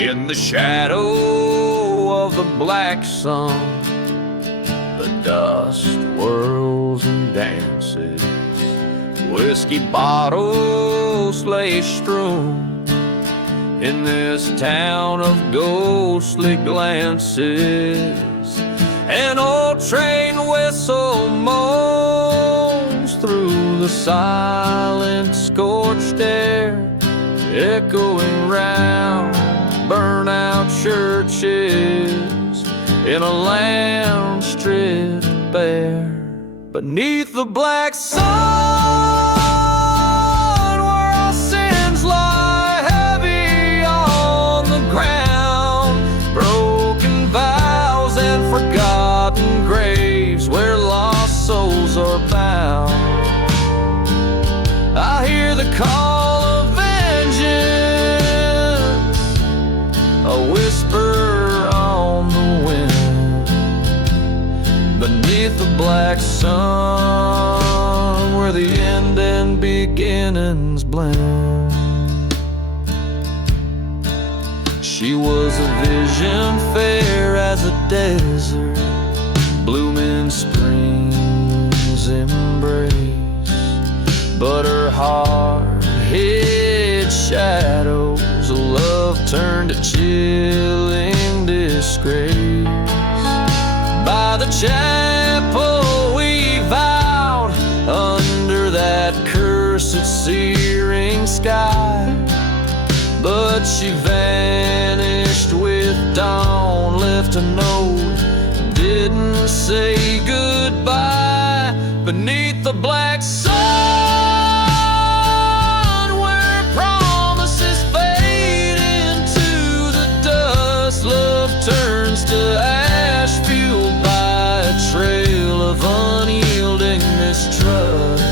In the shadow of the black sun, the dust whirls and dances. Whiskey bottles lay strewn in this town of ghostly glances. An old train whistle moans through the silent scorched air, echoing round burnout churches in a land stripped bare. Beneath the black sun, where our sins lie heavy on the ground, broken vows and forgotten graves where lost souls are bound. I hear the call of vengeance, a whisper on the wind. Beneath the black sun, where the end and beginnings blend. She was a vision fair as a desert, blooming spring's embrace. But her heart hid shadows, a love turned to chilling disgrace. By the chapel we vowed, under that cursed searing sky. But she vanished with dawn, left a note, didn't say goodbye. Beneath the black sun, where promises fade into the dust, love turns to ash, fueled by a trail of unyielding mistrust.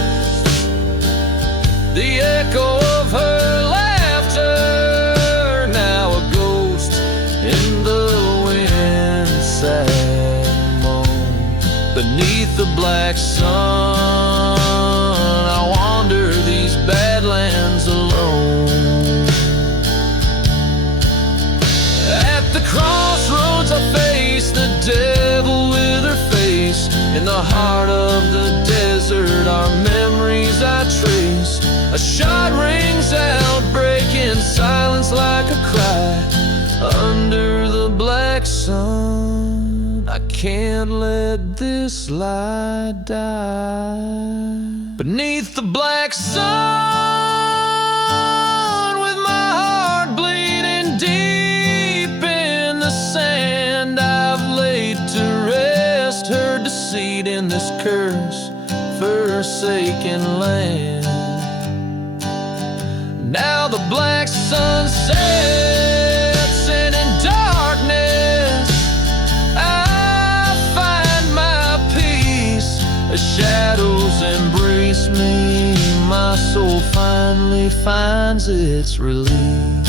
The echo of her laughter, now a ghost in the wind, sad moan. Beneath the black sun, I wander these badlands alone. At the crossroads I face the devil with her face. In the heart of the desert our memories I trace. A shot rings out, breaking silence like a cry. Under the black sun, I can't let this lie die. Beneath the black sun, with my heart bleeding deep in the sand, I've laid to rest her deceit in this cursed, forsaken land. Now the black sun sets, and in darkness I find my peace. As shadows embrace me, my soul finally finds its release.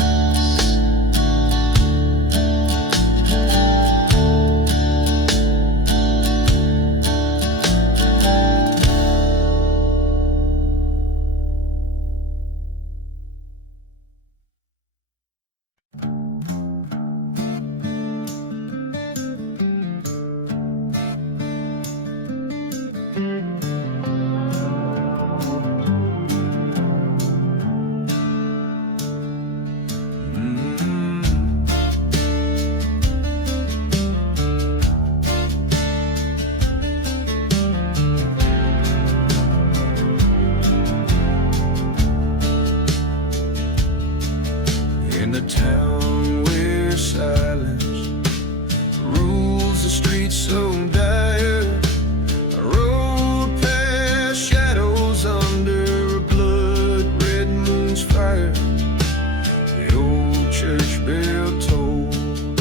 In the town where silence rules the streets so dire, I rode past shadows under a blood-red moon's fire. The old church bell tolled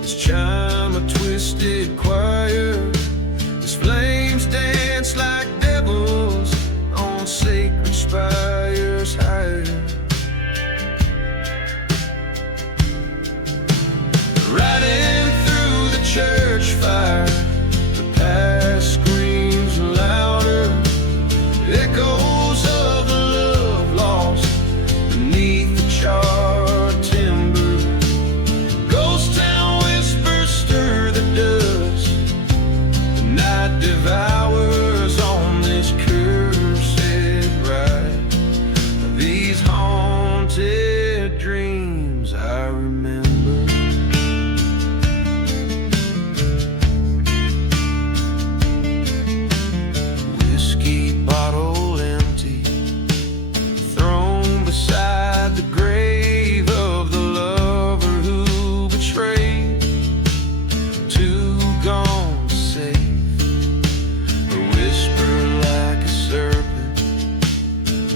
its chime, a twisted choir. Its flames dance like devils on sacred spires higher. devours on this cursed ride. These haunted dreams I remember. Whiskey bottle empty, thrown beside the grave of the lover who betrayed. Two gone safe, a whisper like a serpent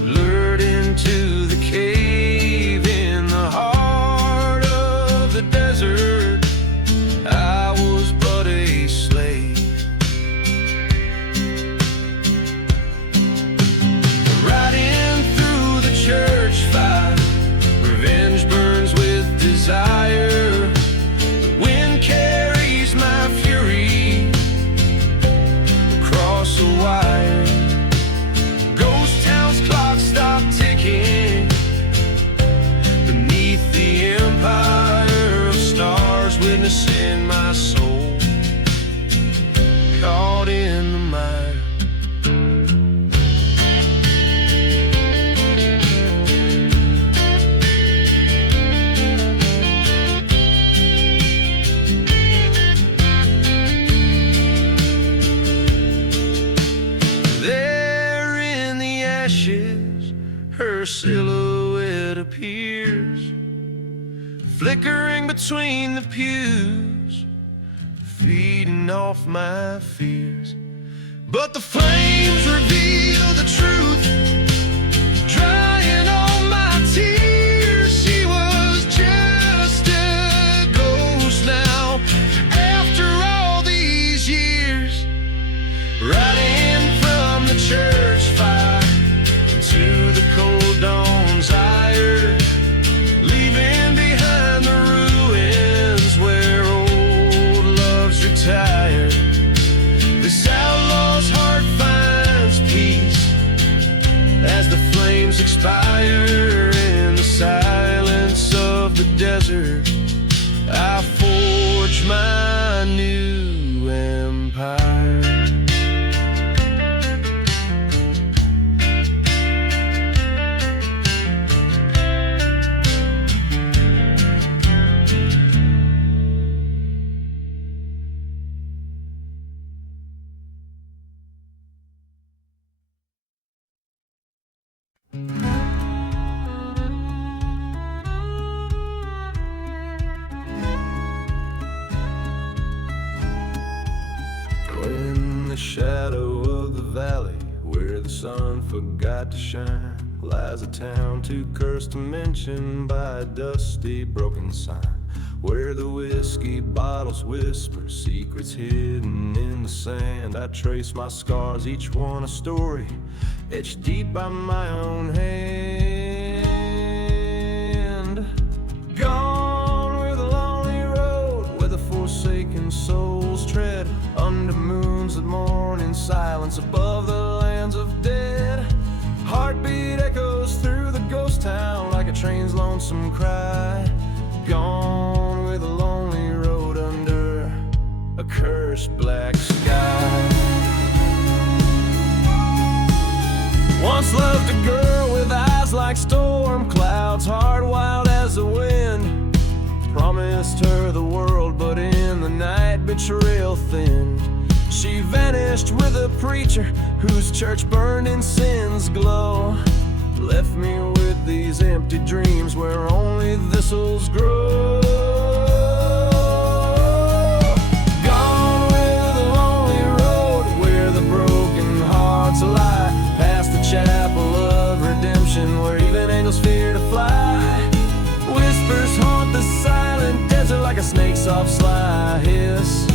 lured into the cave in the heart of the desert. I was but a slave, riding through the church fire. Revenge burns with desire. The wind carries my fury across the wire. Ghost town's clock stopped ticking beneath the empire of stars, witnessing my soul caught in the mire. There in the ashes, her silhouette appears, flickering between the pews, feeding off my fears. But the flames reveal the truth, drying all my tears. She was just a ghost now, after all these years. Riding from the church fire into the cold dawn's ire, leaving behind the ruins where old love's retired. This outlaw's heart finds peace as the flames expire. In the silence of the desert, I forge my new empire. In the shadow of the valley where the sun forgot to shine lies a town too cursed to mention by a dusty broken sign, where the whiskey bottles whisper secrets hidden in the sand. I trace my scars, each one a story etched deep by my own hand. Gone with a lonely road where the forsaken souls tread, under moons that mourn in silence above the lands of dead. Heartbeat echoes through the ghost town like a train's lonesome cry. Gone with a lonely road under a cursed black sky. Once loved a girl with eyes like storm clouds, heart wild as the wind. Promised her the world, but in the night betrayal thinned. She vanished with a preacher whose church burned in sin's glow. Left me with these empty dreams where only thistles grow. Gone with a lonely road where the broken hearts lie, past the chapel of redemption where even angels fear to fly. Whispers haunt the silent desert like a snake's soft sly hiss.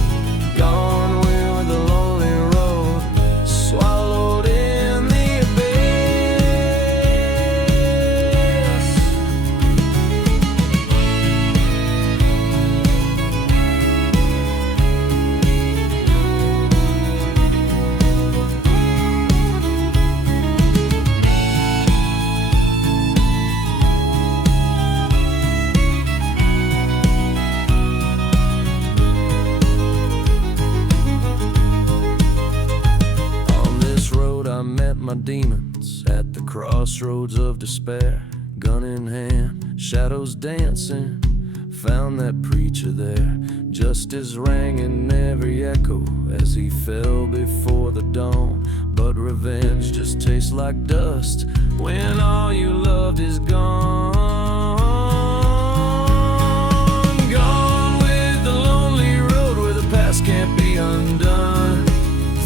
Gone with the lonely road, swallowed in the abyss. my demons at the crossroads of despair. Gun in hand, shadows dancing, found that preacher there. Justice rang in every echo as he fell before the dawn. But revenge just tastes like dust when all you loved is gone. Gone with the lonely road where the past can't be undone.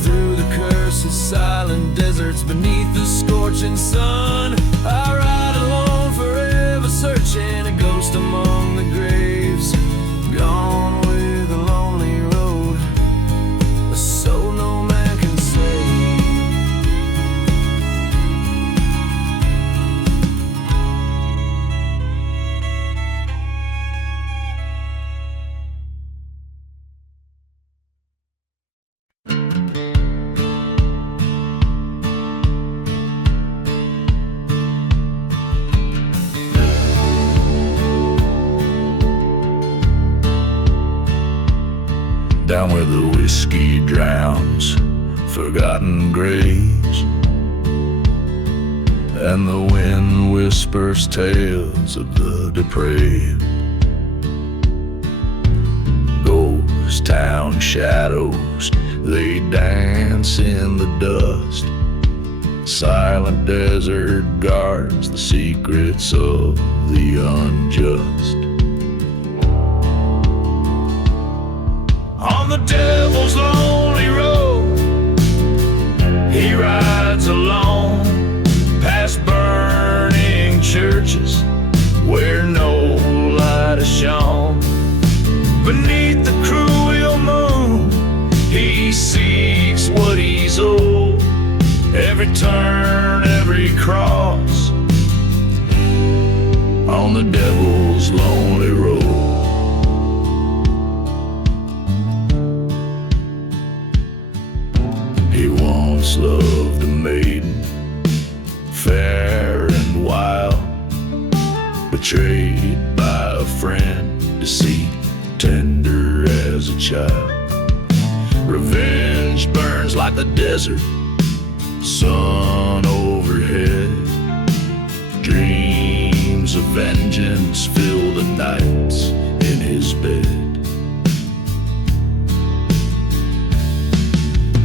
Through the cursed silent deserts beneath the scorching sun, I ride alone forever, searching a ghost among the graves. Gone with the lonely road, a soul no man can save. Down where the whiskey drowns forgotten graves, and the wind whispers tales of the depraved. Ghost town shadows, they dance in the dust. Silent desert guards the secrets of the unjust. On the devil's lonely road, he rides alone, past burning churches where no light is shone. Beneath the cruel moon, he seeks what he's owed. Every turn, every cross, on the devil's lonely road. He once loved a maiden, fair and wild, betrayed by a friend, deceit tender as a child. Revenge burns like the desert sun overhead. Dreams of vengeance fill the nights in his bed.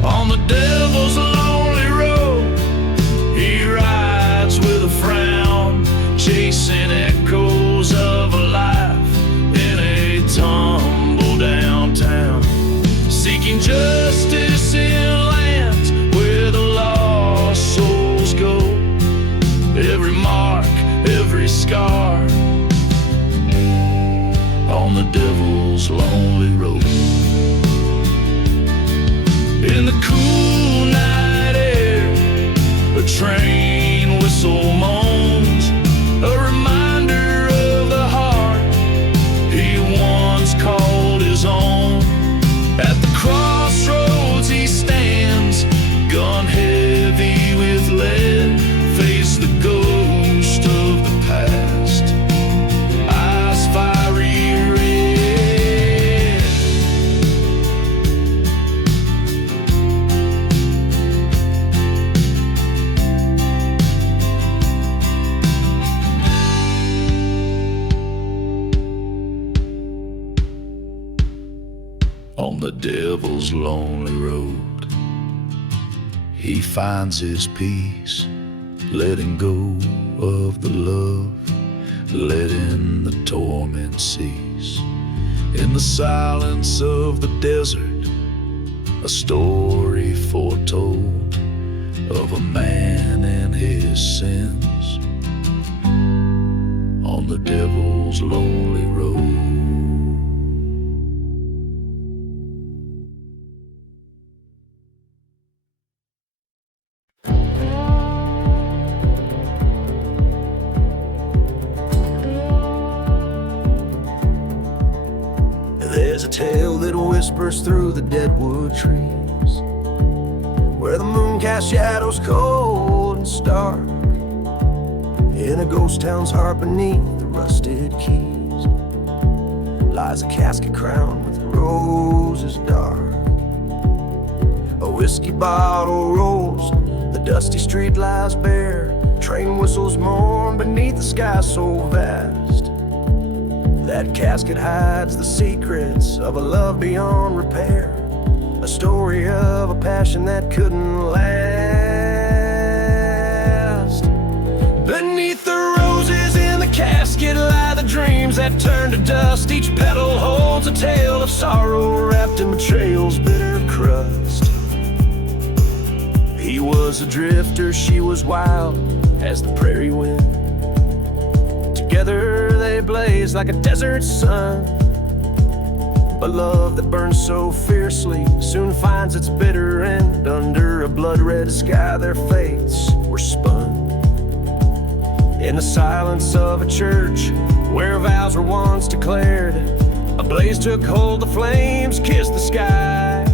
On the devil's lonely road, he rides with a frown, chasing echoes of a life in a tumble downtown, seeking justice in lands where the lost souls go. Every mark, every scar, on the devil's lonely road. In the cool night air, a train whistle moans, a reminder of the heart he once called his own. At the crossroads he stands, gun heavy with lead, face the ghost of the past, eyes fiery red. On the devil's lonely road, he finds his peace, letting go of the love, letting the torment cease. In the silence of the desert, a story foretold of a man and his sins, on the devil's lonely road. There's a tale that whispers through the deadwood trees, where the moon casts shadows cold and stark. In a ghost town's heart beneath the rusted keys lies a casket crowned with roses dark. A whiskey bottle rolls, the dusty street lies bare. Train whistles mourn beneath the sky so vast. That casket hides the secrets of a love beyond repair. A story of a passion that couldn't last. Beneath the roses in the casket lie the dreams that turn to dust. Each petal holds a tale of sorrow wrapped in betrayal's bitter crust. He was a drifter, she was wild as the prairie wind. Together they blaze like a desert sun. But love that burns so fiercely soon finds its bitter end. Under a blood-red sky their fates were spun. In the silence of a church where vows were once declared, a blaze took hold, the flames kissed the sky.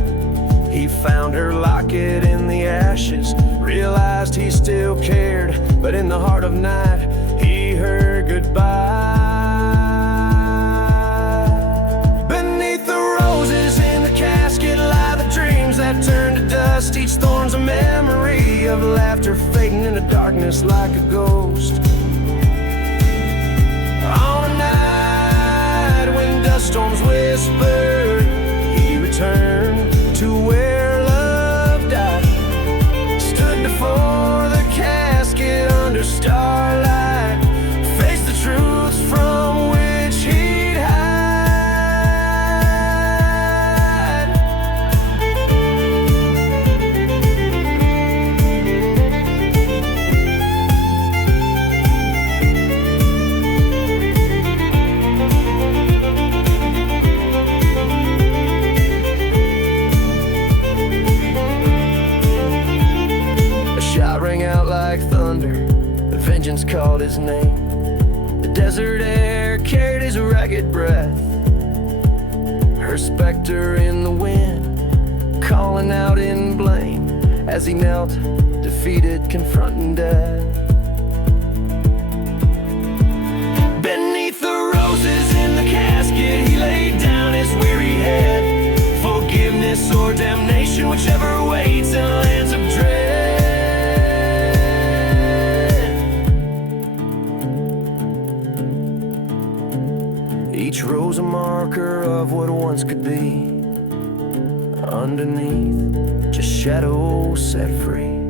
He found her locket in the ashes, realized he still cared. But in the heart of night he heard goodbye. Beneath the roses in the casket lie the dreams that turn to dust. Each thorn's a memory of laughter fading in the darkness like a ghost. On a night when dust storms whispered, he returned to where love died. Stood before the casket under starlight, faced the truths from which he'd hide. A shot rang out like thunder, but vengeance called his name. The desert air carried his ragged breath. Her specter in the wind, calling out in blame as he knelt, defeated, confronting death. Beneath the roses in the casket, he laid down his weary head. Forgiveness or damnation, whichever waits in lands of dread. Each rose a marker of what once could be. Underneath, just shadow set free.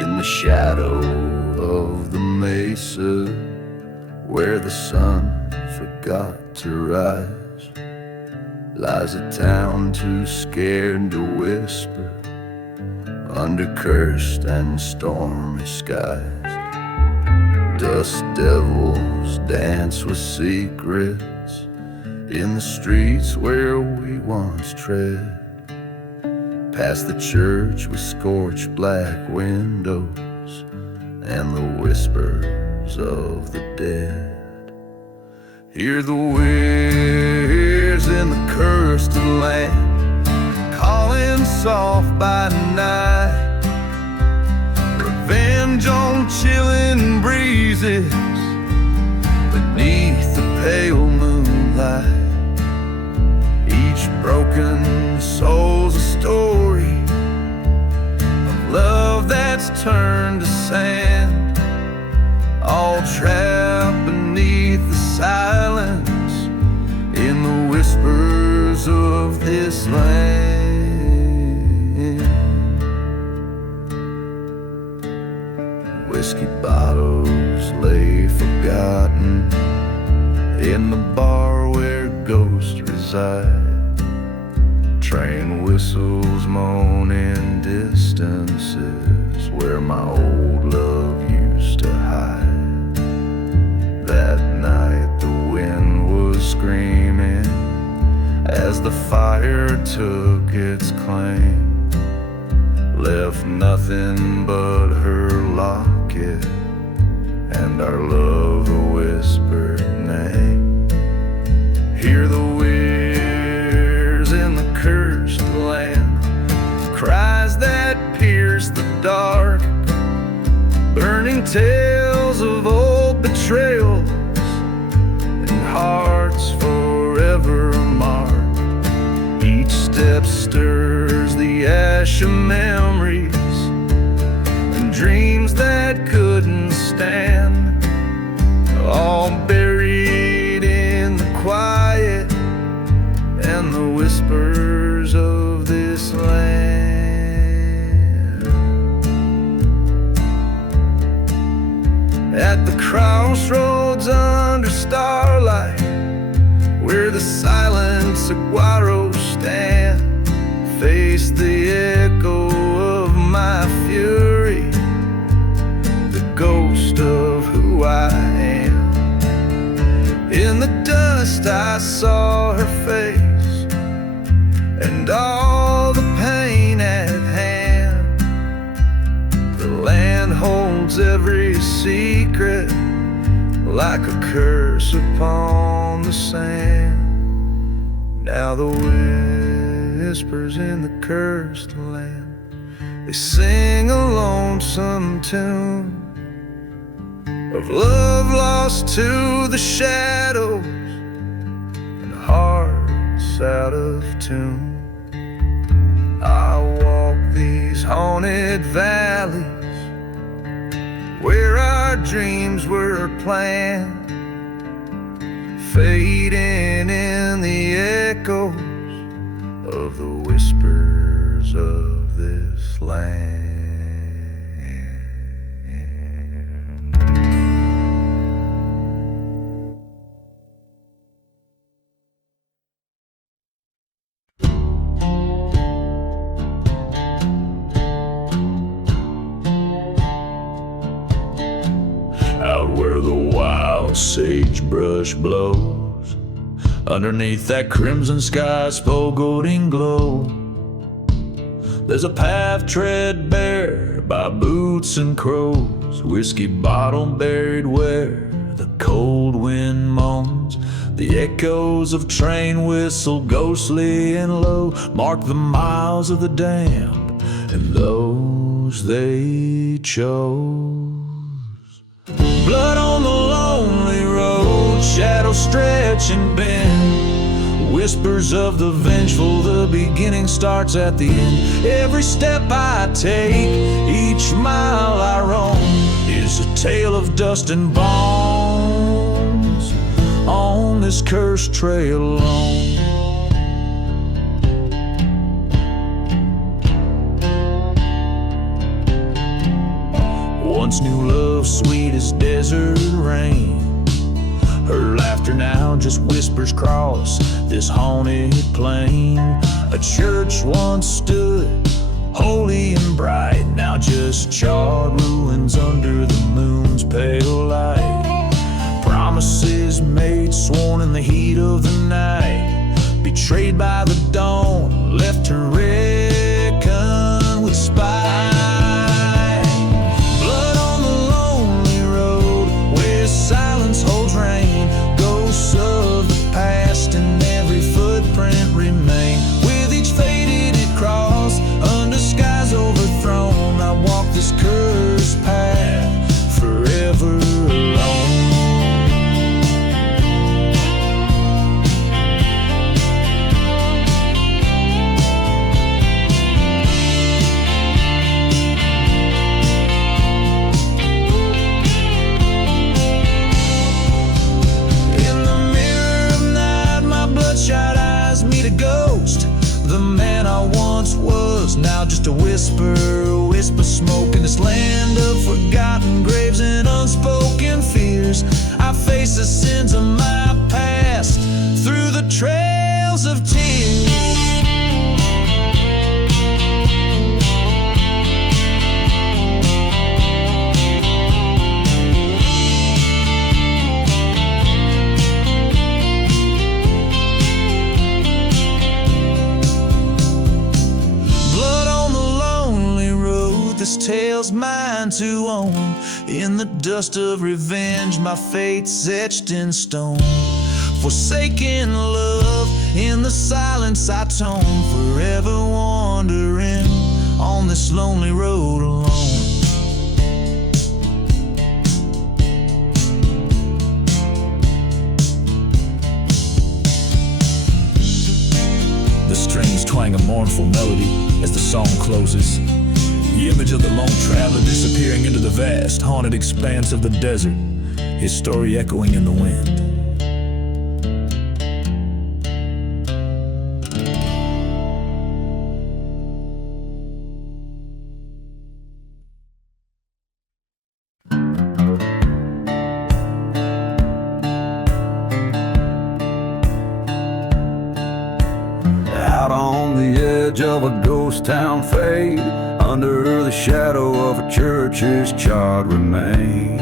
In the shadow of the mesa, where the sun forgot to rise, lies a town too scared to whisper under cursed and stormy skies. Dust devils dance with secrets in the streets where we once tread. Past the church with scorched black windows and the whispers of the dead. Hear the winds in the cursed land, calling soft by night. Revenge on chilling breezes beneath the pale moonlight. Each broken soul's a story of love that's turned to sand, all trapped beneath the silence in the whispers of this land. Whiskey bottles lay forgotten in the bar where ghosts reside. Train whistles moan in distances where my old love used to hide. That night the wind was screaming as the fire took its claim. Left nothing but her locket and our love a whispered name. Hear the weirs in the cursed land, cries that pierce the dark. tales of old betrayal and hearts forever marked. Each step stirs the ash of memories and dreams that couldn't stand, all buried in the quiet and the whispers of this land. At the crossroads under starlight, where the silent saguaros stand, face the echo of my fury, the ghost of who I am. In the dust I saw her face and all the pain at hand. The land holds every secret like a curse upon the sand. Now the whispers in the cursed land, they sing a lonesome tune of love lost to the shadows and hearts out of tune. I walk these haunted valleys where our dreams were planned, fading in the echoes of the whispers of this land. Out where the wild sagebrush blows, underneath that crimson sky's foreboding glow, there's a path tread bare by boots and crows, whiskey bottle buried where the cold wind moans. The echoes of train whistle, ghostly and low, mark the miles of the damned and those they chose. Blood on the lonely road, shadows stretch and bend, whispers of the vengeful, the beginning starts at the end. Every step I take, each mile I roam, is a tale of dust and bones on this cursed trail alone. Once new love, sweet as desert rain, her laughter now just whispers cross this haunted plain. A church once stood holy and bright, now just charred ruins under the moon's pale light. Promises made, sworn in the heat of the night, betrayed by the dawn, left to reckon with spite. Silence holds rain, ghosts of the past, and every footprint remain. With each faded cross, under skies overthrown, I walk this cursed path forever alone. The man I once was, now just a whisper smoke in this land of forgotten graves and unspoken fears. I face the sins of my past through the trails of tears. This tale's mine to own. In the dust of revenge, my fate's etched in stone. Forsaken love, in the silence I tone, forever wandering on this lonely road alone. mournful melody as the song closes. The image of the lone traveler disappearing into the vast, haunted expanse of the desert, his story echoing in the wind. Out on the edge of a ghost town fade, under the shadow of a church's charred remain.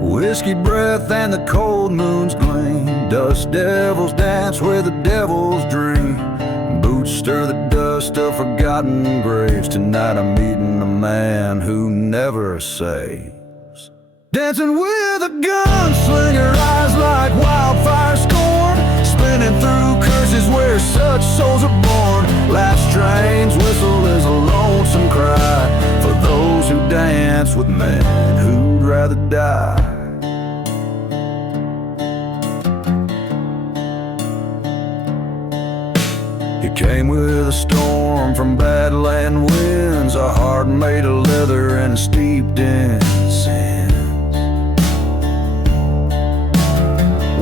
Whiskey breath and the cold moon's gleam, dust devils dance where the devils dream. Boots stir the dust of forgotten graves. Tonight I'm meeting a man who never saves. Dancing with a gunslinger, eyes like wildfire scorn, spinning through curses where such souls are born. Life's strange whistle is a lonesome cry for those who dance with men who'd rather die. He came with a storm from badland winds, a heart made of leather and steeped in sin.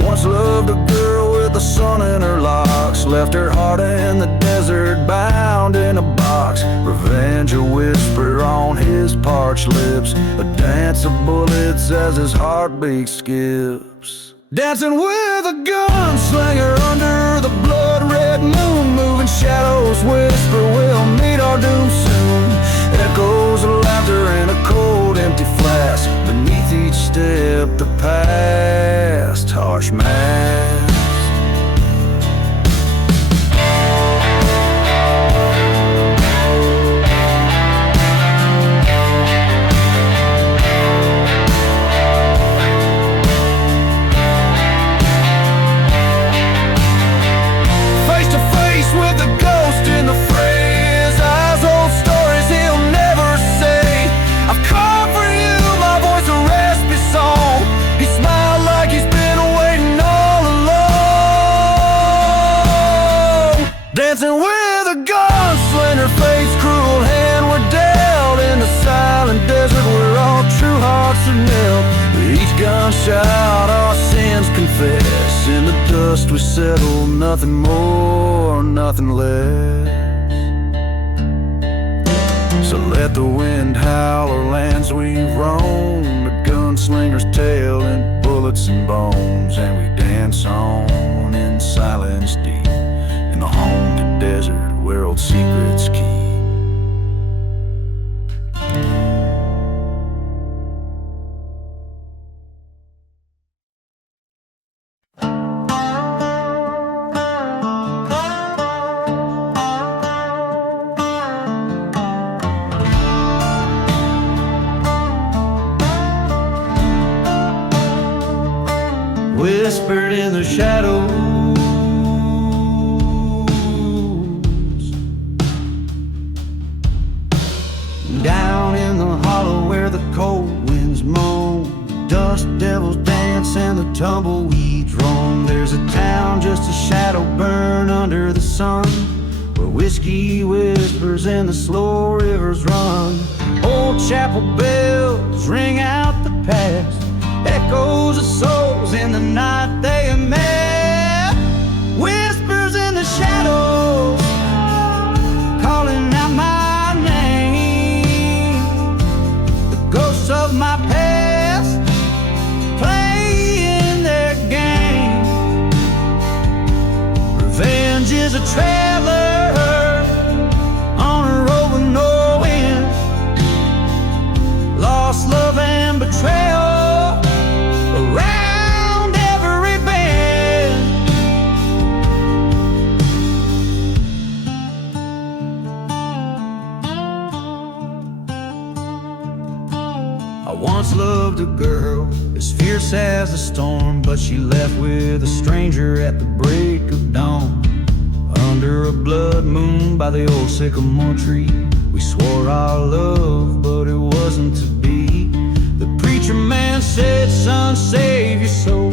Once loved a girl with the sun in her locks, left her heart in the desert bound in a box. Revenge a whisper on his parched lips, a dance of bullets as his heartbeat skips. Dancing with a gunslinger under the blood-red moon, moving shadows whisper we'll meet our doom soon. Echoes of laughter in a cold empty flask, beneath each step the past harsh mask. With a ghost in the fray, his eyes hold stories he'll never say. I've carved for you my voice a raspy song. He smiled like he's been waiting all along. Dancing with a gunslinger, fate's cruel hand we're dealt. In the silent desert where all true hearts are knelt, with each gunshot our sins confess. In the dust we settle, nothing more, nothing less. So let the wind howl o'er lands we roam, a gunslinger's tale in bullets and bones. And we dance on in silence deep, in the haunted desert where old secrets keep. Whispered in the shadows, down in the hollow where the cold winds moan, dust devils dance and the tumbleweeds roam. There's a town, just a shadow burn under the sun, where whiskey whispers and the slow rivers run. Old chapel bells ring out the past, echoes of souls in the night they have met. Whispers in the shadows, calling out my name. The ghosts of my past, playing their game. Revenge is a traveler on a road with no end. Lost love and betrayal around every bend. I once loved a girl as fierce as a storm, but she left with a stranger at the break of dawn. Under a blood moon by the old sycamore tree, we swore our love, but it wasn't to be. The preacher man said, son, save your soul,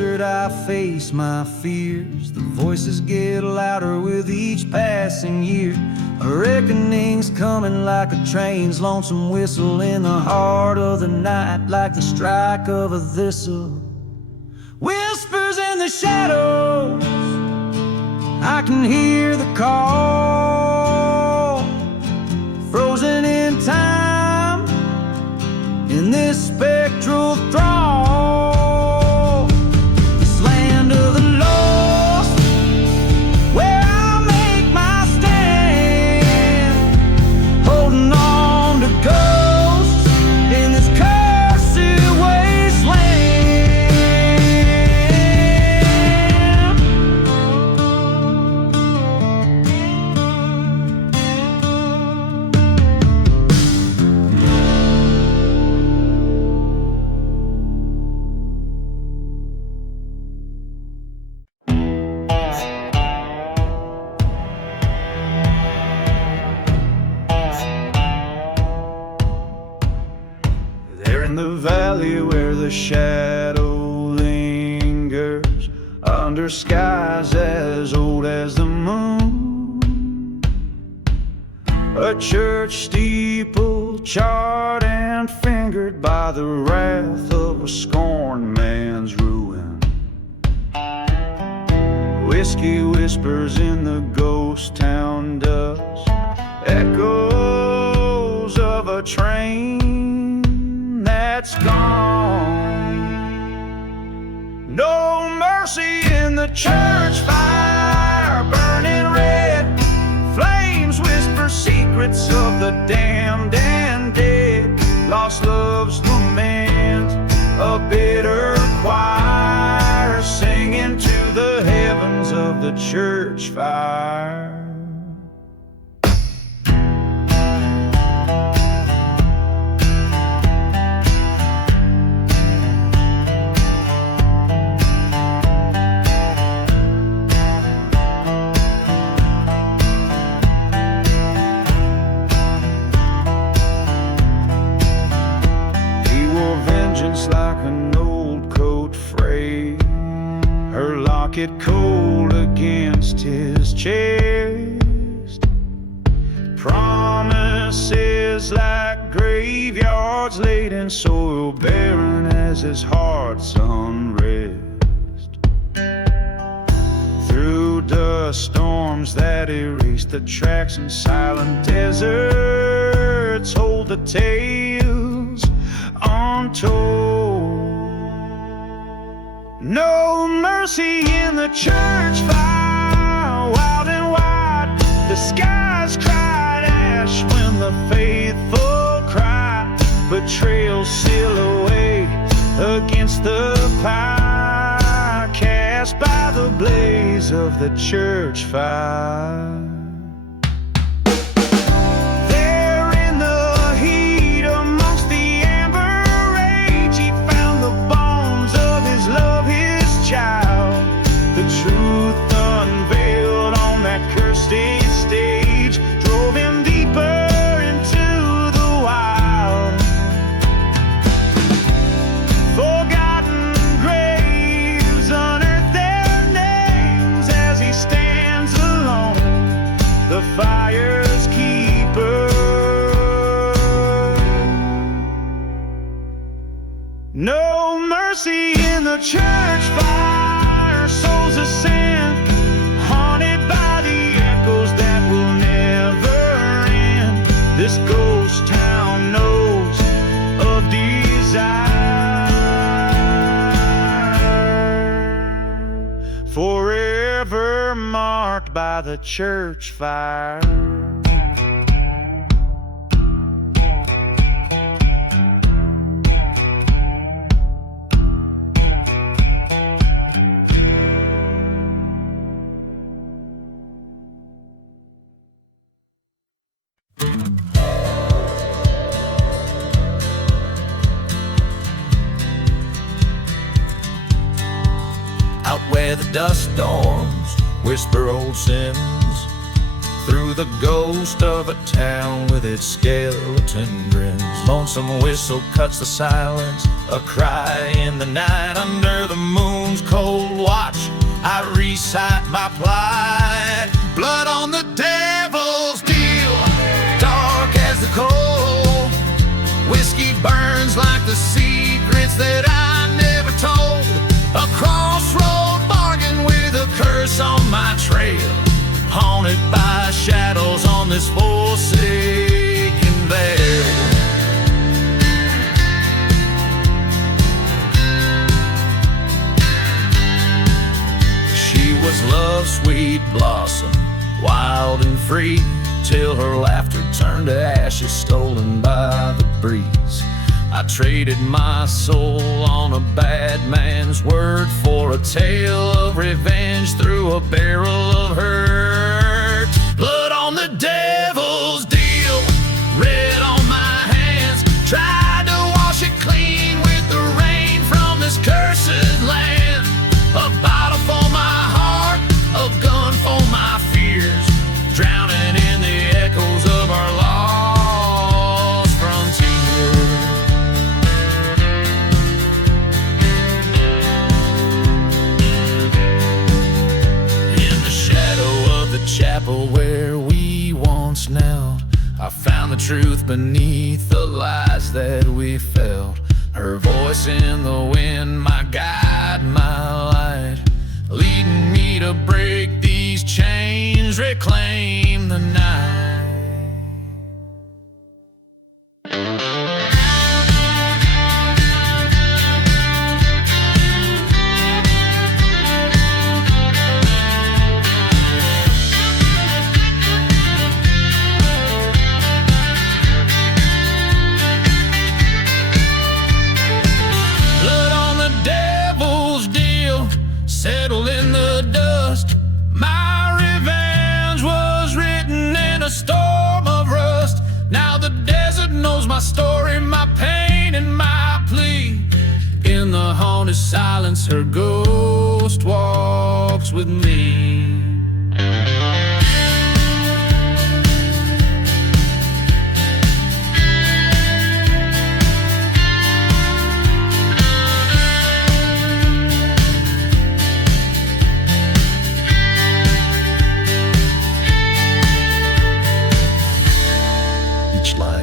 desert I face my fears. The voices get louder with each passing year. A reckoning's coming like a train's lonesome whistle in the heart of the night, like the strike of a thistle. Whispers in the shadows, I can hear the call. Frozen in time, in this spectral thrall. This land of the lost, where I make my stand. Holding on to ghosts in this cursed wasteland. There in the valley where the shadow lingers, under skies as old as the moon, a church steeple charred and fingered by the wrath of a scorned man's ruin. Whiskey whispers in the ghost town dust, echoes of a train that's gone. No mercy in the church fire, burning red. Flames whisper secrets of the damned and dead. Lost loves lament, a bitter choir singing to the heavens of the church fire. Like an old coat frayed, her locket cold against his chest. Promises like graveyards laid in soil, barren as his heart's unrest. Through dust storms that erase the tracks, and silent deserts hold the tales untold. No mercy in the church fire, wild and wide. The skies cried ash when the faithful cry. Betrayal silhouette against the pie, cast by the blaze of the church fire. The truth unveiled on that cursed stage drove him deeper into the wild. Forgotten graves unearth their names as he stands alone, the fire's keeper. No mercy in the church fire, souls ascend, haunted by the echoes that will never end. This ghost town knows of desire, forever marked by the church fire. Out where the dust storms whisper old sins, through the ghost of a town with its skeleton grins. Lonesome whistle cuts the silence, a cry in the night under the moon's cold I recite my plight. Blood on the devil's deal, dark as the coal. Whiskey burns like the secrets that I never told. A crossroad bargain with a curse on my trail, haunted by shadows on this forsaken vale. She was love's sweet blossom, wild and free, till her laughter turned to ashes stolen by the breeze. I traded my soul on a bad man's word for a tale of revenge through a barrel of hurt. Blood on the devil's deal, red on my hands. Tried to wash it clean with the rain from this cursed land. A bottle for my heart, a gun for my fears, drowning in the echoes of our lost frontier. In the shadow of the chapel where we once knelt, I found the truth beneath the lies that we felt. Her voice in the wind, my guide, my light, leading me to break these chains, reclaim the night. Settled in the dust, my revenge was written in a storm of rust. Now the desert knows my story, my pain and my plea. In the haunted silence, her ghost walks with me.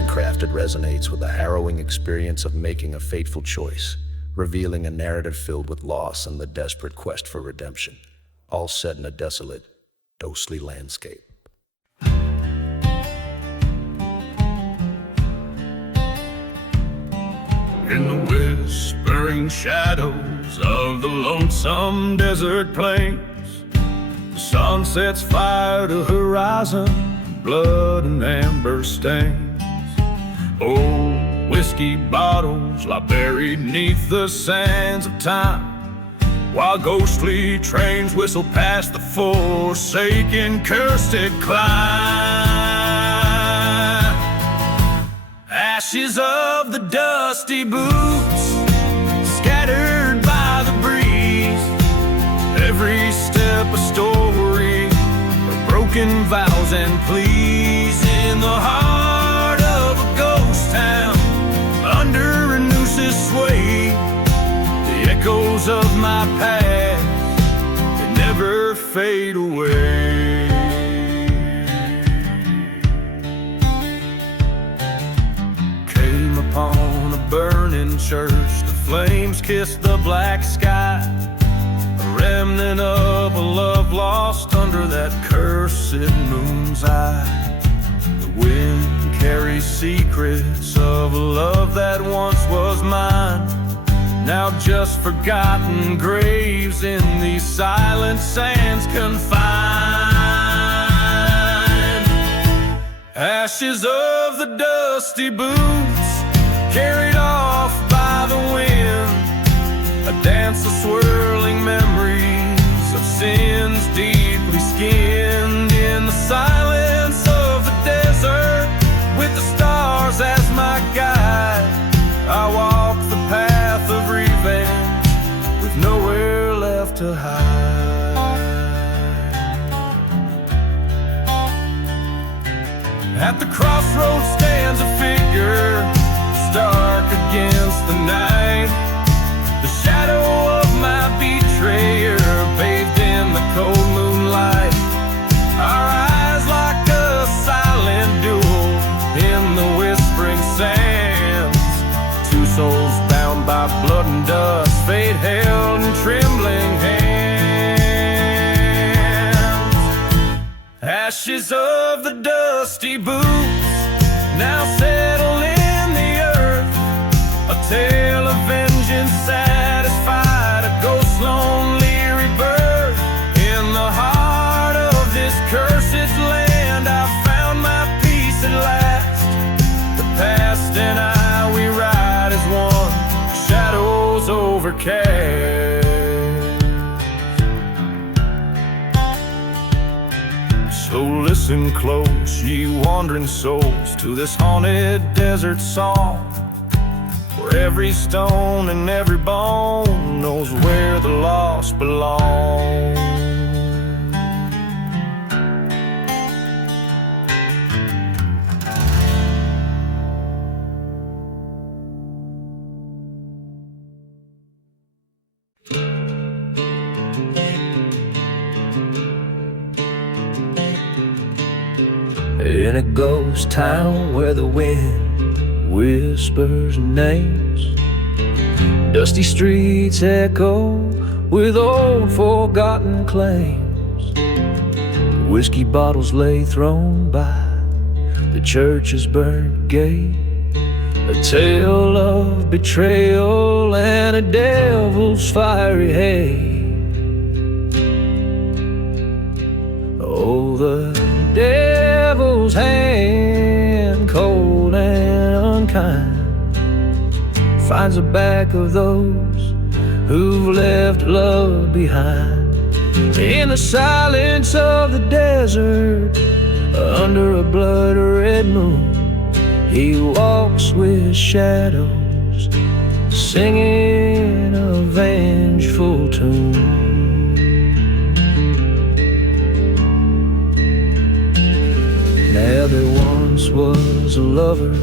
Crafted resonates with the harrowing experience of making a fateful choice, revealing a narrative filled with loss and the desperate quest for redemption, all set in a desolate, ghostly landscape. In the whispering shadows of the lonesome desert plains, the sun sets fire to horizon, blood and amber stains. Old whiskey bottles lie buried neath the sands of time, while ghostly trains whistle past the forsaken, cursed climb. Ashes of the dusty boots, scattered by the breeze, every step a story of broken vows and pleas. In the heart of a ghost town, under a noose's sway, the echoes of my past, they never fade away. Came upon a burning church, the flames kissed the black sky, a remnant of a love lost under that cursed moon's eye. The wind carries secrets of a love that once was mine, now just forgotten graves in these silent sands confined. Ashes of the dusty boots, carried off by the wind, a dance of swirling memories of sins deeply skinned. In the silence of the desert, with the stars as my guide, I walk the path of revenge with nowhere left to hide. At the crossroads stands a figure, stark against the night, the shadow of my betrayer, bathed in us, fate held in trembling hands. Ashes of the dusty boots now settle in the earth, a tale of vengeance satisfied, a ghost lonely rebirth. In the heart of this cursed land I found my peace at last. The past and I, we ride as one, shadows overcast. So listen close, ye wandering souls, to this haunted desert song, where every stone and every bone knows where the lost belong. In a ghost town where the wind whispers names, dusty streets echo with old forgotten claims. Whiskey bottles lay thrown by the church's burnt gate, a tale of betrayal and a devil's fiery hate. Oh, the devil's hand, cold and unkind, finds the back of those who've left love behind. In the silence of the desert, under a blood-red moon, he walks with shadows, singing a vengeful tune. Now there once was a lover,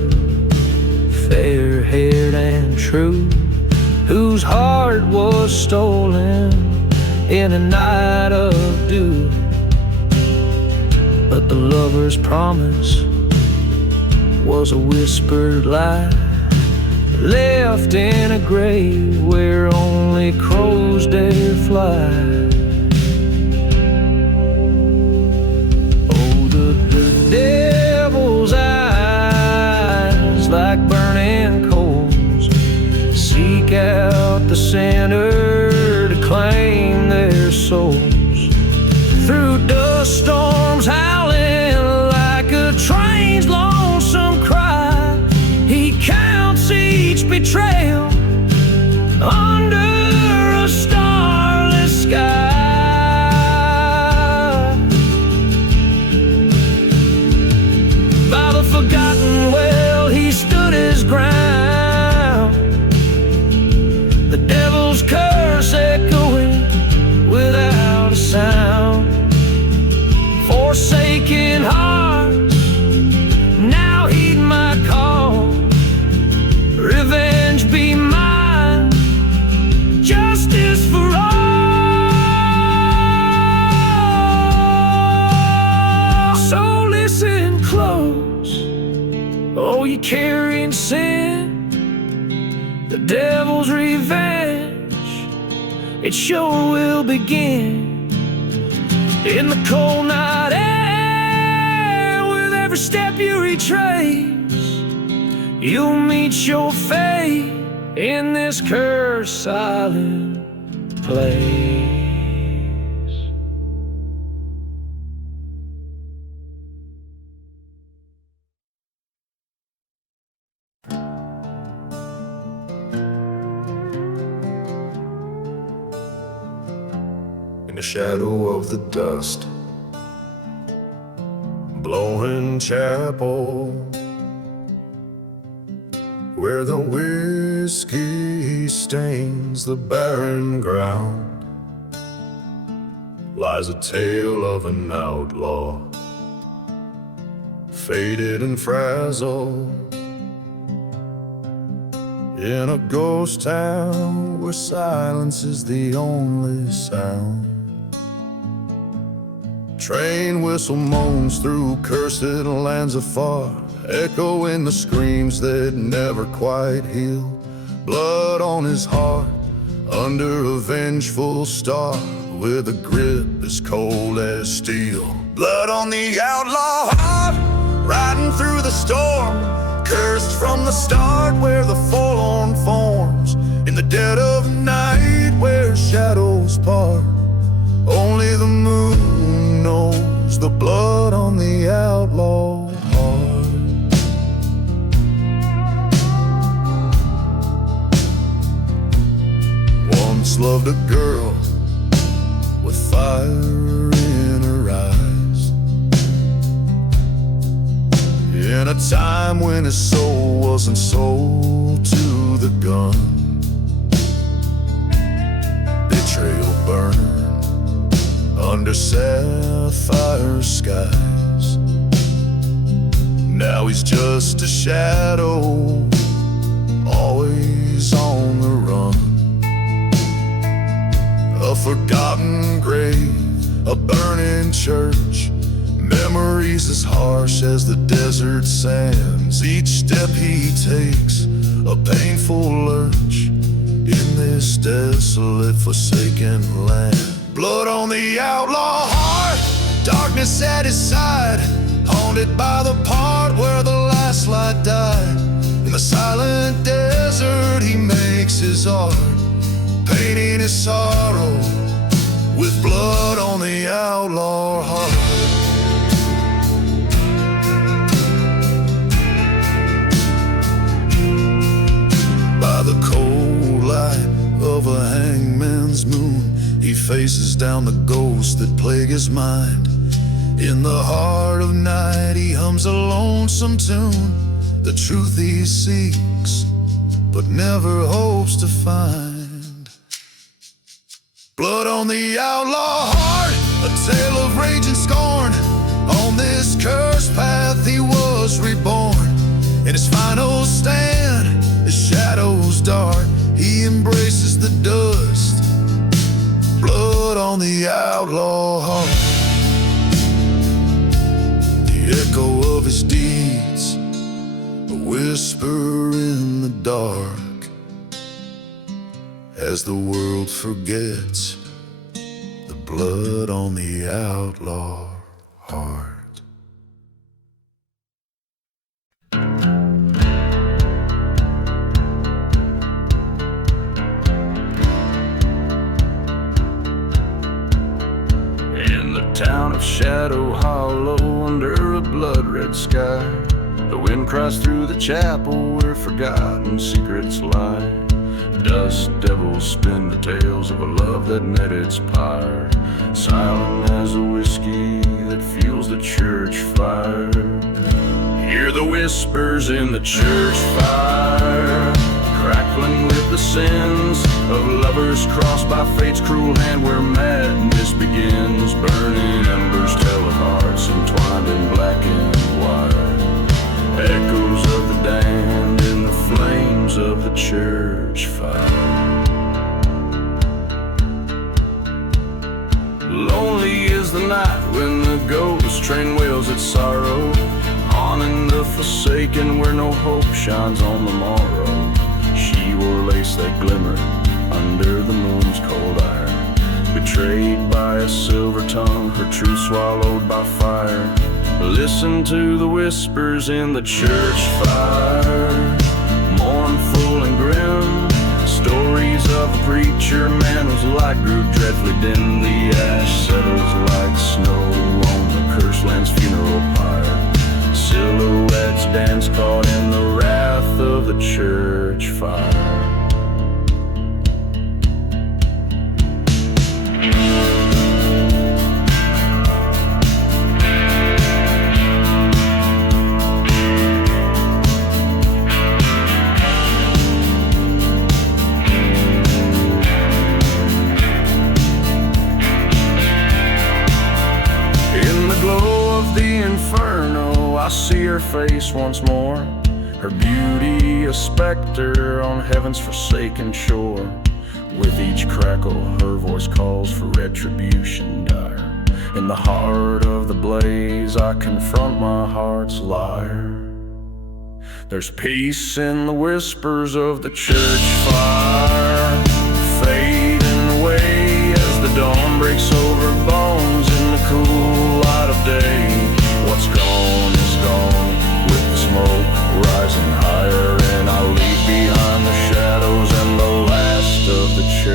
fair-haired and true, whose heart was stolen in a night of dew. But the lover's promise was a whispered lie, left in a grave where only crows dare fly. Devil's eyes, like burning coals, seek out the sinner to claim their souls. Through dust storms howling like a train's lonesome cry, he counts each betrayal under a starless sky. Forgotten well, he stood his ground, the devil's curse echoing without a sound. Forsaken hearts, now heed my call, revenge be mine, justice for all. So listen close, oh, you carrying sin, the devil's revenge, it sure will begin. In the cold night air, with every step you retrace, you'll meet your fate in this cursed silent place. In the shadow of the dust, blowing chapel, where the whiskey stains the barren ground, lies a tale of an outlaw, faded and frazzled, in a ghost town where silence is the only sound. Train whistle moans through cursed lands afar, echoing the screams that never quite heal. Blood on his heart, under a vengeful star with a grip as cold as steel. Blood on the outlaw heart, riding through the storm, cursed from the start where the forlorn forms. In the dead of night where shadows part, only the moon knows the blood on the outlaw heart. Once loved a girl with fire in her eyes, in a time when his soul wasn't sold to the gun. Betrayal burned under sapphire skies. Now he's just a shadow, always on the run. A forgotten grave, a burning church, memories as harsh as the desert sands. Each step he takes, a painful lurch in this desolate, forsaken land. Blood on the outlaw heart, darkness at his side, haunted by the part where the last light died. In the silent desert he makes his art, painting his sorrow with blood on the outlaw heart. By the cold light of a hangman's moon, he faces down the ghosts that plague his mind. In the heart of night he hums a lonesome tune, the truth he seeks but never hopes to find. Blood on the outlaw heart, a tale of rage and scorn. On this cursed path he was reborn. In his final stand, the shadows dart, he embraces the dust. Blood on the outlaw heart, the echo of his deeds, a whisper in the dark, as the world forgets the blood on the outlaw heart. Town of Shadow Hollow, under a blood-red sky, the wind cries through the chapel where forgotten secrets lie. Dust devils spin the tales of a love that met its pyre, silent as a whiskey that fuels the church fire. Hear the whispers in the church fire, crackling with the sins of lovers crossed by fate's cruel hand, where madness begins. Burning embers tell of hearts entwined in blackened wire, echoes of the damned in the flames of the church fire. Lonely is the night when the ghost train wails its sorrow, haunting the forsaken where no hope shines on the morrow. She wore lace that glimmered under the moon's cold iron, betrayed by a silver tongue, her truth swallowed by fire. Listen to the whispers in the church fire, mournful and grim, stories of a preacher man whose light grew dreadfully dim. The ash settles like snow on the cursed land's funeral pyre, silhouettes dance caught in the wrath of the church fire. I see her face once more, her beauty a specter on heaven's forsaken shore. With each crackle her voice calls for retribution dire. In the heart of the blaze I confront my heart's liar. There's peace in the whispers of the church fire, faith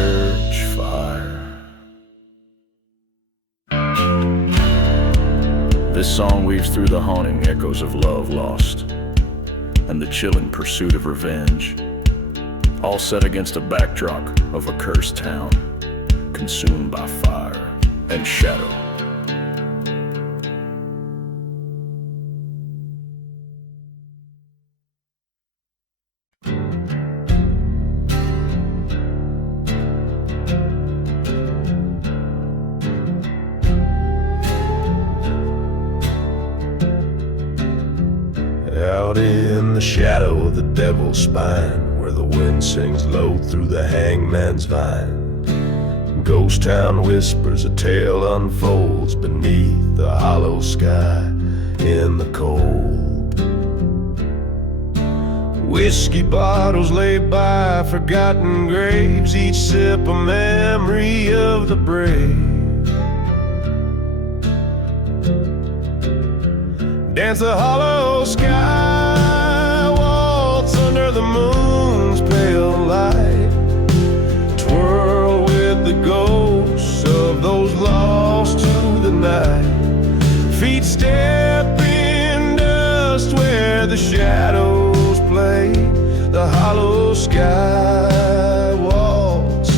church fire. This song weaves through the haunting echoes of love lost and the chilling pursuit of revenge, all set against a backdrop of a cursed town consumed by fire and shadow. Out in the shadow of the devil's spine, where the wind sings low through the hangman's vine, ghost town whispers, a tale unfolds beneath the hollow sky in the cold. Whiskey bottles lay by forgotten graves, each sip a memory of the brave. Dance the hollow sky, waltz under the moon's pale light, twirl with the ghosts of those lost to the night. Feet step in dust where the shadows play, the hollow sky waltz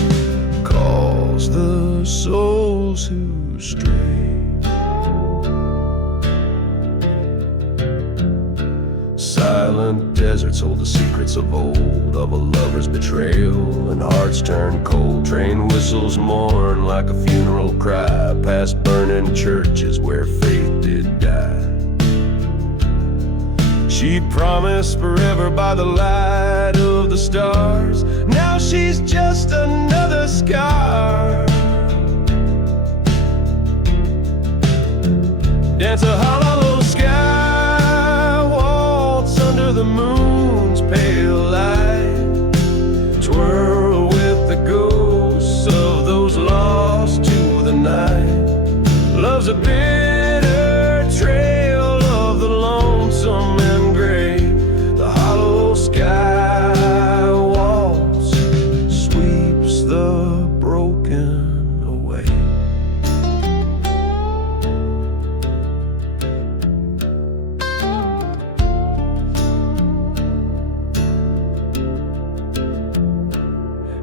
calls the souls who stray. Silent deserts hold the secrets of old, of a lover's betrayal, and hearts turn cold. Train whistles mourn like a funeral cry, past burning churches where faith did die. She'd promised forever by the light of the stars, now she's just another scar. Dance a hollow sky, waltz under the moon's pale light, twirl with the ghosts of those lost to the night. Love's a bitter trail of the lonesome and gray, the hollow sky waltz sweeps the broken away.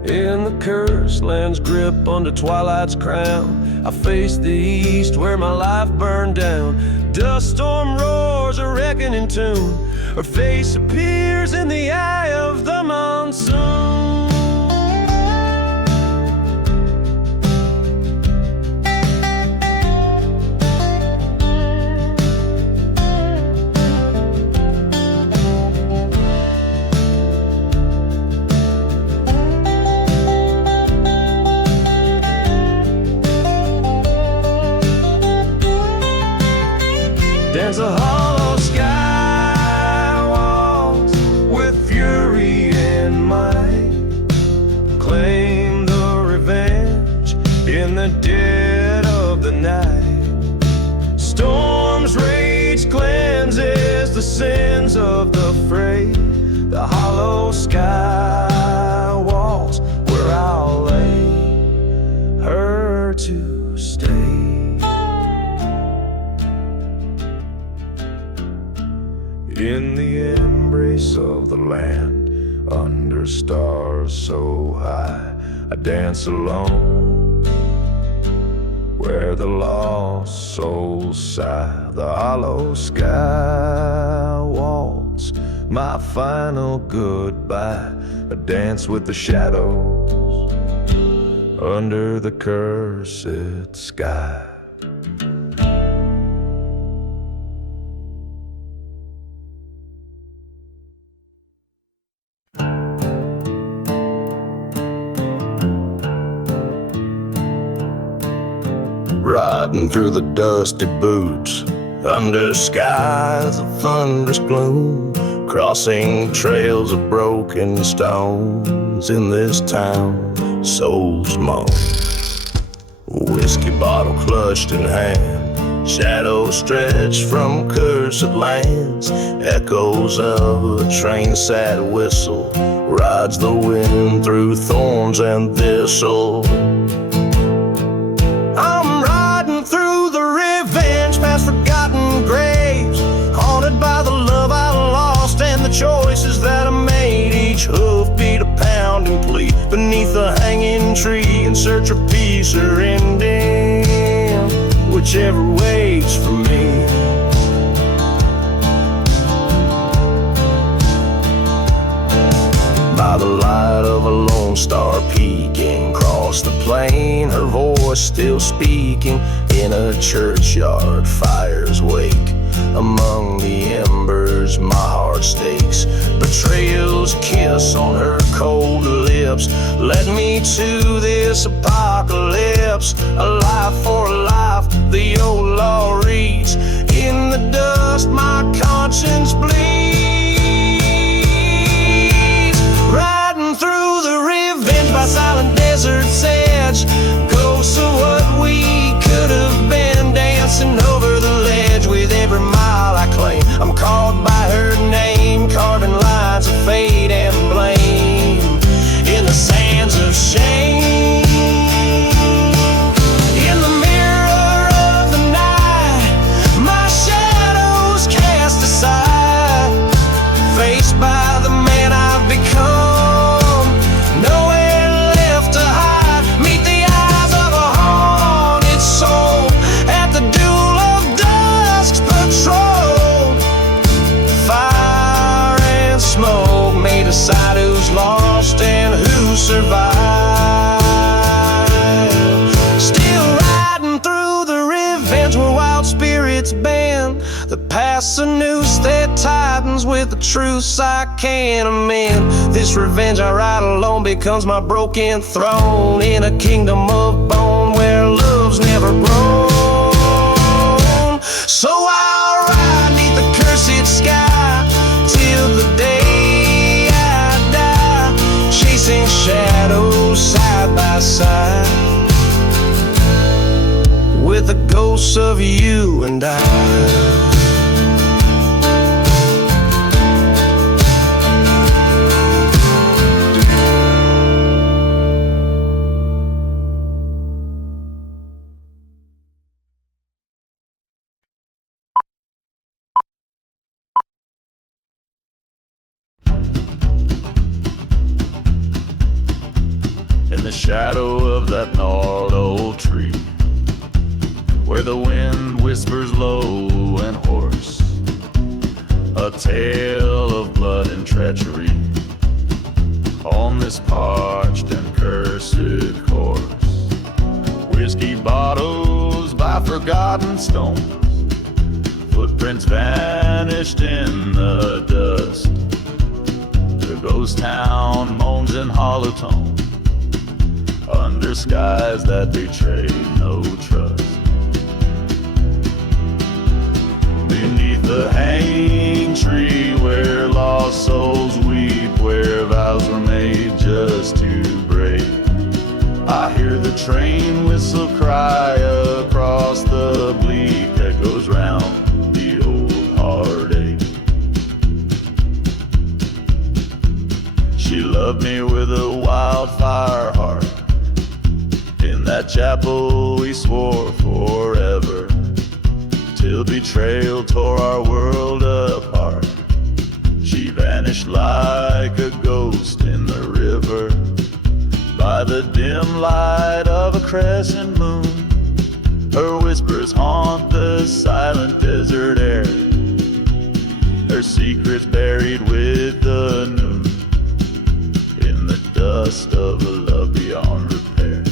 In the cursed land's grip under Twilight's crown, I face the east where my life burned down. Dust storm roars a reckoning tune, her face appears in the eye of the monsoon. Dance a hollow sky waltz with fury in might, claim the revenge in the dead of the night. Storms rage cleanses the sins of the fray, the hollow sky waltz where I'll lay her to stay. In the embrace of the land, under stars so high, I dance alone, where the lost souls sigh, the hollow sky waltz my final goodbye. I dance with the shadows under the cursed sky. Riding through the dusty boots, under skies of thunderous gloom, crossing trails of broken stones in this town, souls moan. Whiskey bottle clutched in hand, shadows stretch from cursed lands, echoes of a train sad whistle rides the wind through thorns and thistle. I'm riding through the revenge past forgotten graves, haunted by the love I lost and the choices that I made. Each hoofbeat a pounding plea beneath the hanging tree, in search of peace or ending, whichever waits for me. By the light of a lone star peeking across the plain, her voice still speaking in a churchyard fire's wake. Among the embers my heart stakes, betrayal's kiss on her cold lips led me to this apocalypse. A life for a life, the old law reads. In the dust my conscience bleeds, riding through the revenge by silent desert's edge. Ghosts of what we could have been, dancing over the ledge with every mile I claim. I'm called by her name, carving lines of fate and blame in the sands of shame. In the mirror of the night, my shadows cast aside, faced by the man I've become, nowhere left to hide. Meet the eyes of a haunted soul at the duel of dusk's patrol. Fire and smoke may decide who's lost and who survived. Still riding through the revenge where wild spirits bend. The past's a noose that tightens with the truths I can't amend. This revenge I ride alone becomes my broken throne, in a kingdom of bone where love's never grown. So I'll ride neath the cursed sky till the day I die, chasing shadows side by side with the ghosts of you and I. In the shadow of that gnarled old tree, where the wind whispers low and hoarse, a tale of blood and treachery on this parched and cursed course. Whiskey bottles by forgotten stones, footprints vanished in the dust. The ghost town moans in hollow tone under skies that betray no trust. Beneath the hanging tree where lost souls weep, where vows were made just to break, I hear the train whistle cry across the bleak that goes round the old heartache. She loved me with a wildfire heart. In that chapel we swore forever, till betrayal tore our world apart. She vanished like a ghost in the river, by the dim light of a crescent moon. Her whispers haunt the silent desert air, her secrets buried with the noon, in the dust of a love beyond repair.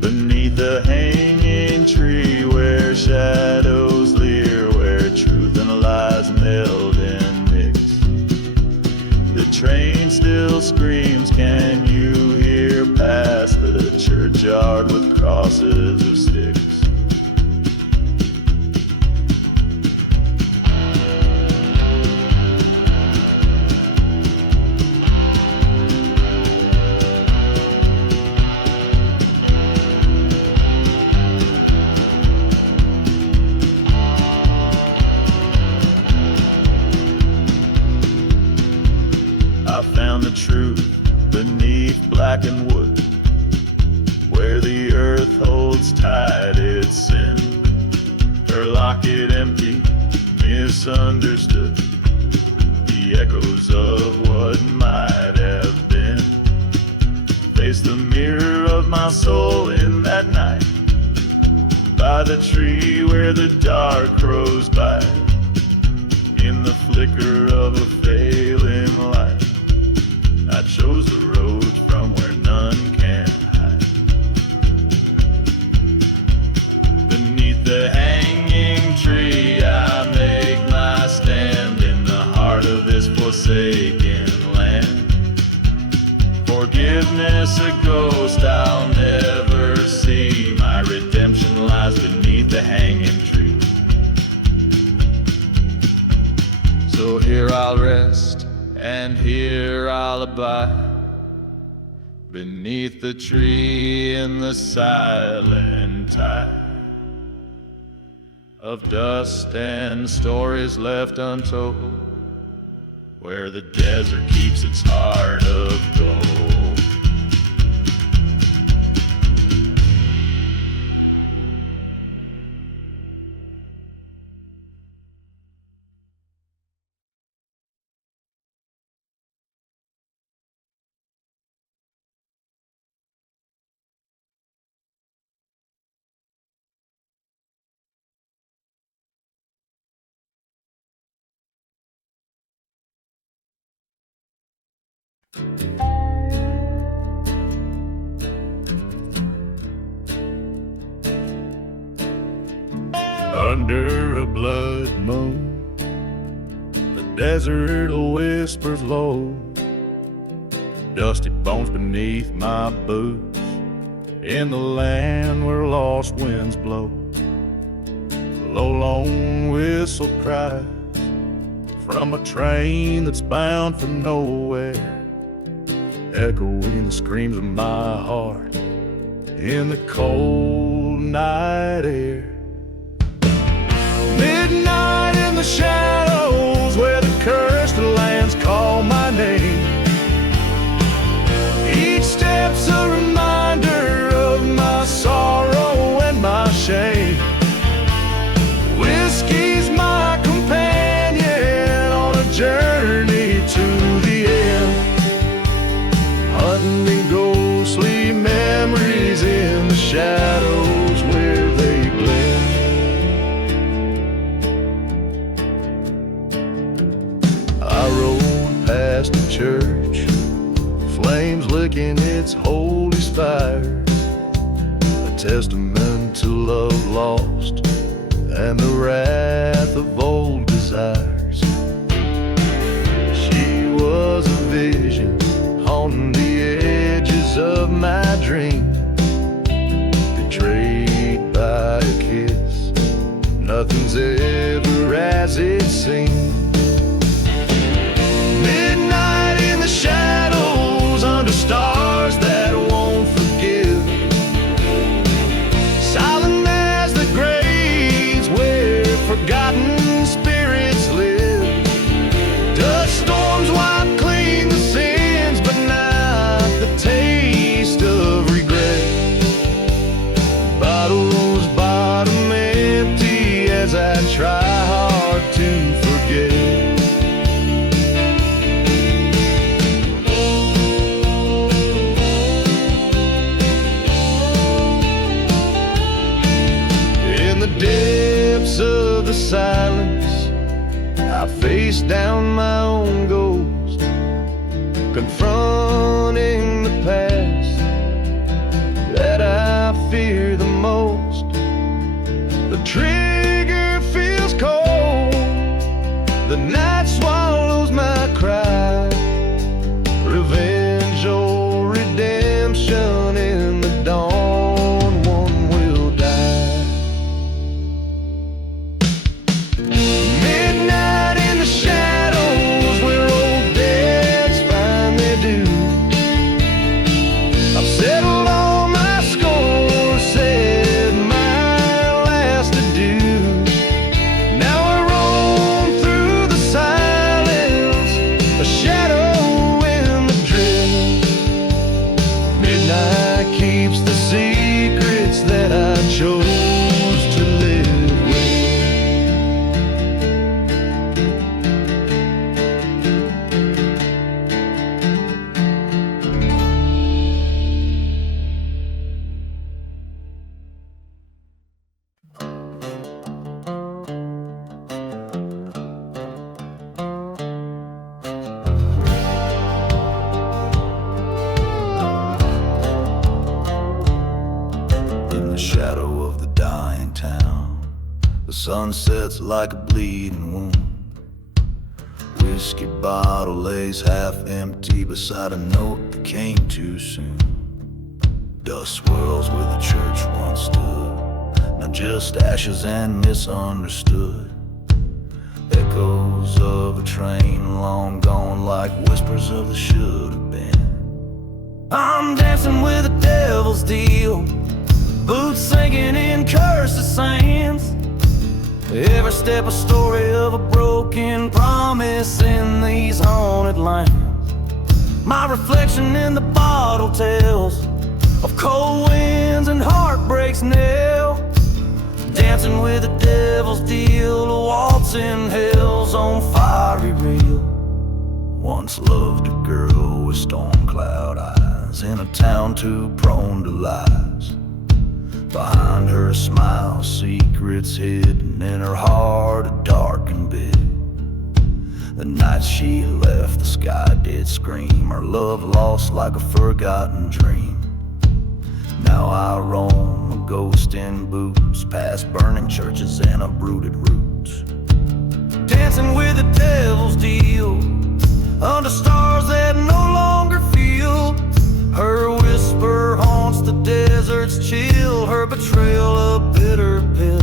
Beneath the hanging tree where shadows leer, where truth and lies meld and mix, the train still screams, can you hear, past the churchyard with crosses of sticks. blackened wood, where the earth holds tight its sin. Her locket empty, misunderstood, the echoes of what might have been. Face the mirror of my soul in that night, by the tree where the dark crows by, in the flicker of a failing light. I chose the road from where none can hide. Beneath the hanging tree I make my stand, in the heart of this forsaken land. Forgiveness a ghost I'll never see, my redemption lies beneath the hanging tree. So here I'll rest, and here I'll abide, beneath the tree in the silent tide of dust and stories left untold, where the desert keeps its heart of gold. Under a blood moon, the desert whispers low, dusty bones beneath my boots, in the land where lost winds blow. Low lone whistle cries from a train that's bound for nowhere, echoing the screams of my heart in the cold night air. Midnight in the shadows, where the cursed lands call my name. Each step's a reminder of my sorrow and my shame. Whiskey's my companion on a journey to the end, hunting ghostly memories in the shadows where they blend. I rode past a church, flames licking its holy spire, a testament to love lost and the wrath of old desires. She was a vision on the edges of my dream, betrayed by a kiss. Nothing's ever as it seemed. Midnight in the shadows, under stars that won't forgive, silent as the graves where forgotten spirits live. Dust storms wipe clean the sins, but not the taste of regret. Bottles bottom empty as I try hard to forget. Depths of the silence, I face down my own ghost, confronting the past that I fear the most. The trigger feels cold, the night swallows my cry. Revenge or redemption in the dawn, one will die. Midnight in the shadows, where old dads find their Sunsets like a bleeding wound. Whiskey bottle lays half empty beside a note that came too soon. Dust swirls where the church once stood, now just ashes and misunderstood. Echoes of a train long gone, like whispers of the should have been. I'm dancing with the devil's deal, boots sinking in cursed sands. Every step a story of a broken promise in these haunted lands. My reflection in the bottle tells of cold winds and heartbreak's knell. Dancing with the devil's deal, a waltz in hell's on fiery reel. Once loved a girl with storm cloud eyes, in a town too prone to lies. Behind her smile, secrets hidden in her heart, a darkened bit. The night she left, the sky did scream, her love lost like a forgotten dream. Now I roam, a ghost in boots, past burning churches and uprooted roots. Dancing with the devil's deal, under stars that no longer feel. Her whisper haunts the desert's chill, her betrayal a bitter pill.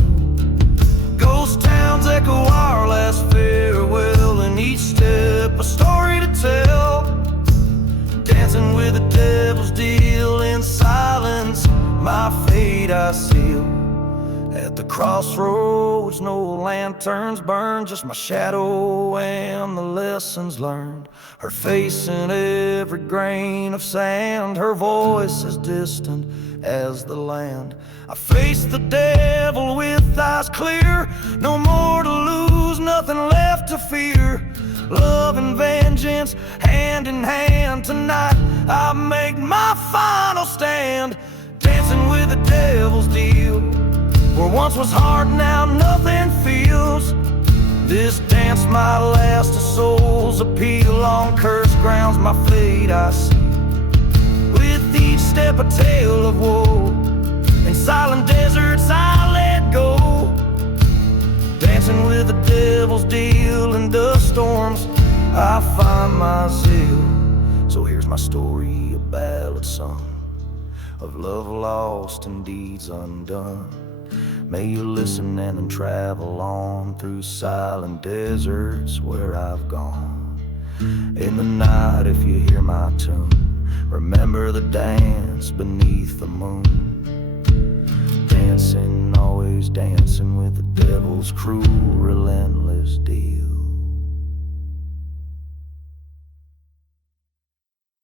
Ghost towns echo our last farewell, and each step a story to tell. Dancing with the devil's deal, in silence my fate I seal. At the crossroads no lanterns burn, just my shadow and the lessons learned. Her face in every grain of sand, her voice as distant as the land. I face the devil with eyes clear, no more to lose, nothing left to fear. Love and vengeance, hand in hand, tonight I make my final stand. Dancing with the devil's deal, where once was heart, now nothing feels. This dance might last a soul's appeal, on cursed grounds my fate I see. With each step a tale of woe, in silent deserts I let go. Dancing with the devil's deal, in dust storms I find my zeal. So here's my story, a ballad sung, of love lost and deeds undone. May you listen and then travel on through silent deserts where I've gone. In the night if you hear my tune, remember the dance beneath the moon. Dancing, always dancing with the devil's cruel, relentless deal.